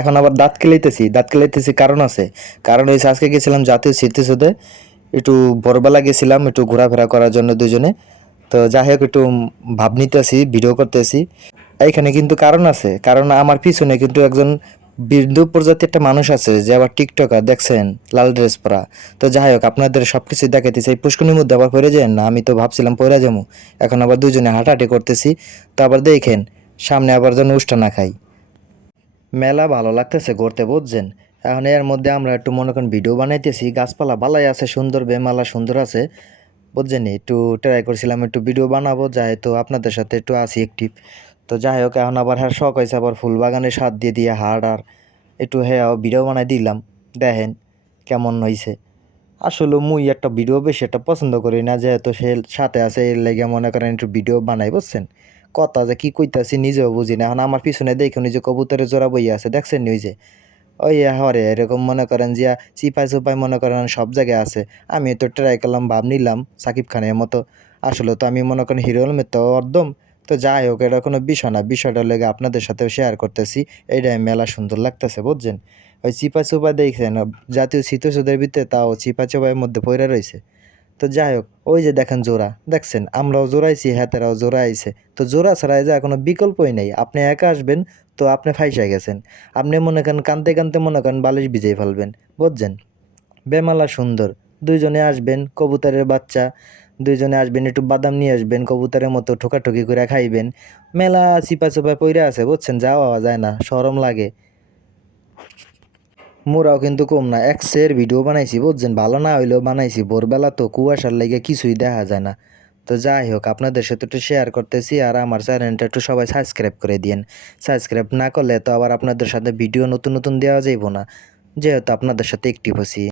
এখন আবার দাঁত কেলাইতেছি কারণ আছে। কারণ হইছে আজকে গেছিলাম জাতীয় স্মৃতিসৌধে, একটু ভোরবেলা গেছিলাম একটু ঘোরাফেরা করার জন্য দুজনে। তো যাই হোক একটু ভাব নিতেছি, ভিডিও করতেছি। এইখানে কিন্তু কারণ আছে, কারণ আমার পিছনে কিন্তু একজন বৃদ্ধ প্রজাতির একটা মানুষ আছে যে আবার টিকটকার, দেখছেন লাল ড্রেস পরা। তো যাই হোক আপনাদের সবকিছু দেখাইতেছি। এই পুষ্করণীর মধ্যে আবার পড়ে যান না, আমি তো ভাবছিলাম পড়ে যাবো। এখন আবার দুজনে হাঁটাহাঁটি করতেছি। তো আবার দেখেন সামনে আবার যেন উষ্টা না খাই। মেলা ভালো লাগতেছে ঘুরতে, বুঝছেন। এখন এর মধ্যে আমরা একটু মনে করেন ভিডিও বানাইতেছি, গাছপালা বালাই আছে, সুন্দর বেমালা সুন্দর আছে, বুঝছেন। একটু ট্রাই করছিলাম একটু ভিডিও বানাবো, যাই তো আপনাদের সাথে একটু আসি অ্যাক্টিভ। তো যাই হোক এখন আবার হ্যাঁ শখ হয়েছে আবার ফুল বাগানে সার দিয়ে দিয়ে হাড় আর একটু হ্যাঁ ভিডিও বানাই দিলাম, দেখেন কেমন হয়েছে। আসলে মুই একটা ভিডিও বেশি একটা পছন্দ করি না, যেহেতু সে সাথে আছে এর লেগে মনে করেন একটু ভিডিও বানাই, বুঝছেন। কথা যে কি কইতাছি নিজেও বুঝি না। এখন আমার পিছনে দেখুন এই যে কবুতরের জোড়া বইয়া আছে, দেখছেন ওই যে ওই হরে এরকম মনে করেন যে চিপাই চুপাই মনে করেন সব জায়গায় আছে। আমি তো ট্রাই করলাম, ভাব নিলাম সাকিব খানের মতো। আসলে তো আমি মনে করেন হিরো আলমের তো অর্ধম। তো যাই হোক এটা কোনো বিষয় না, বিষয়টা লেগে আপনাদের সাথেও শেয়ার করতেছি। এইটাই মেলা সুন্দর লাগতেছে, বুঝছেন। ওই চিপা চুপা দেখছেন জাতীয় স্মৃতিসৌধের ভিতরে, তাও চিপা চুপার মধ্যে পড়ে রয়েছে। তো যাই হোক ওই যে দেখেন জোড়া, দেখছেন আমরাও জোড়াইছি, হাতেরাও জোড়া আইছে। তো জোড়া ছাড়া যা কোনো বিকল্পই নেই। আপনি একা আসবেন তো আপনি ফাইসা গেছেন। আপনি মনে করেন কানতে কানতে মনে করেন বালিশ ভিজিয়ে ফেলবেন, বুঝছেন। বেমালা সুন্দর। দুইজনে আসবেন কবুতরের বাচ্চা, দুইজনে আসবেন একটু বাদাম নিয়ে আসবেন, কবুতরের মতো ঠোকাঠুকি করে খাইবেন। মেলা চিপা চাপা পইরা আছে, বুঝছেন, যাওয়া যায় না, শরম লাগে। মোরাও কিন্তু কম না, এক্সের ভিডিও বানাইছি, বুঝছেন। ভালো না হইলেও বানাইছি, ভোরবেলা তো কুয়াশার লেগে কিছুই দেখা যায় না। তো যাই হোক আপনাদের সাথে একটু শেয়ার করতেছি, আর আমার চ্যানেলটা একটু সবাই সাবস্ক্রাইব করে দিন। সাবস্ক্রাইব না করলে তো আবার আপনাদের সাথে ভিডিও নতুন নতুন দেওয়া যাইব না, যেহেতু আপনাদের সাথে অ্যাক্টিভ আছি।